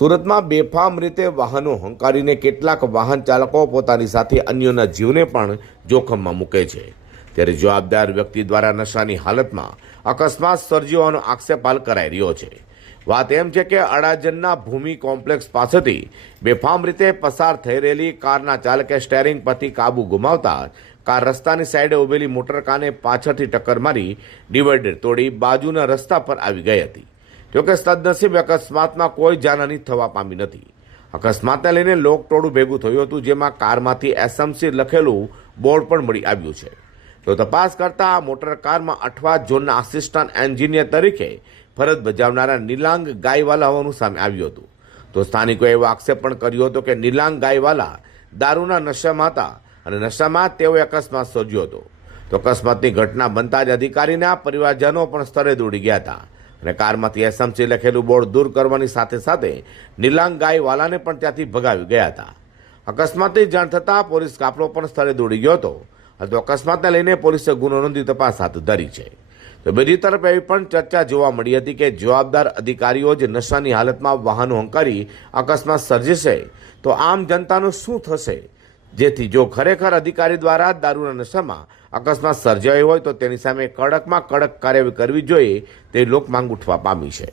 સુરતમાં બેફામ રીતે વાહનો હંકારીને કેટલાક વાહન ચાલકો પોતાની સાથે અન્યોના જીવને પણ જોખમમાં મૂકે છે, ત્યારે જવાબદાર વ્યક્તિ દ્વારા નશાની હાલતમાં અકસ્માત સર્જ્યો આક્ષેપ હાલ કરાઈ રહ્યો છે। વાત એમ છે કે અડાજણના ભૂમિ કોમ્પ્લેક્સ પાસેથી બેફામ રીતે પસાર થઈ રહેલી કારના ચાલકે સ્ટેરિંગ પરથી કાબુ ગુમાવતા કાર રસ્તાની સાઈડે ઉભેલી મોટરકારને પાછળથી ટક્કર મારી ડિવાઈડર તોડી બાજુના રસ્તા પર આવી ગઈ હતી। જોકે સદનસીબે અકસ્માતમાં કોઈ જાનહાની થવા પામી નથી। અકસ્માતને લઈને લોકટોળું ભેગું થયું હતું, જેમાં કારમાંથી એસએમસી લખેલું બોર્ડ પણ મળી આવ્યું છે। તો તપાસ કરતા આ મોટર કારમાં 8 ઝોનના આસિસ્ટન્ટ એન્જિનિયર તરીકે ફરજ બજાવનારા નિલાંગ ગાયવાલા હોવાનું સામે આવ્યું હતું। તો સ્થાનિકોએ એવો આક્ષેપ પણ કર્યો હતો કે નિલાંગ ગાયવાલા દારૂના નશામાં હતા અને નશામાં તેઓએ અકસ્માત સર્જ્યો હતો। તો અકસ્માતની ઘટના બનતા જ અધિકારીના પરિવારજનો પણ સ્થળે દોડી ગયા હતા અને કારમાંથી એસએમસી લખેલું બોર્ડ દૂર કરવાની સાથે સાથે નિલાંગ ગાયવાલાને પણ ત્યાંથી ભગાવી ગયા હતા। અકસ્માતની જાણ થતાં પોલીસ કાફલો પણ સ્થળે દોડી ગયો હતો। તો અકસ્માતને લઈને પોલીસે ગુનો નોંધી તપાસ હાથ ધરી છે। તો બીજી તરફ એવી પણ ચર્ચા જોવા મળી હતી કે જવાબદાર અધિકારીઓ જ નશાની હાલતમાં વાહનો હંકારી અકસ્માત સર્જશે તો આમ જનતાનું શું થશે, જેથી જો ખરેખર અધિકારી દ્વારા દારૂના નશામાં અકસ્માત સર્જાયો હોય તો તેની સામે કડકમાં કડક કાર્યવાહી કરવી જોઈએ તે લોક માંગ ઉઠવા પામી છે।